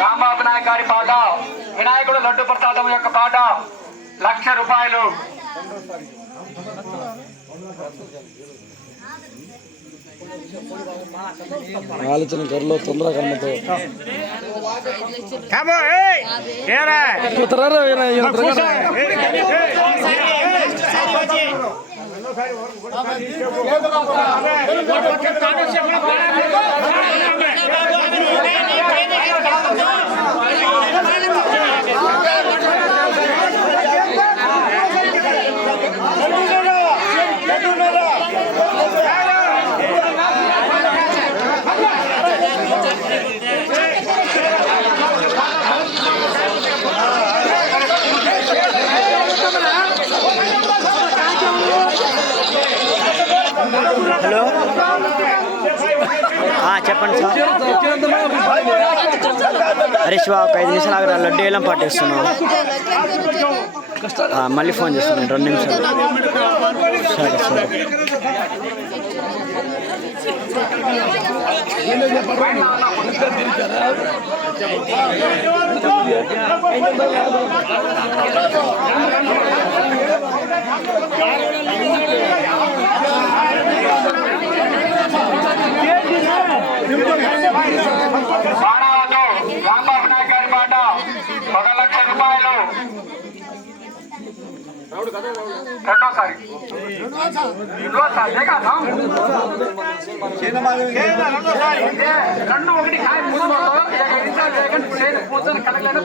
రాంబాబు నాయక్ గారి పాట వినాయకుడు లడ్డు ప్రసాదం యొక్క పాట 1,00,000 రూపాయలు. ఆలోచన గర్లో తొందర కర్మతో హలో చెప్పండి సార్. హరీష్ బాబు 5 నిమిషాలు ఆగరా, లడ్డు వేలం పాటిస్తున్నాం. మళ్ళీ ఫోన్ చేస్తున్నాను 2 నిమిషాలు. సరే సరే. రాంబాబు నాయక్ గారి పాట 1,00,000 రూపాయలు. రెండోసారి రెండు ఒకటి కాయ కూర్చొని కడగలేదా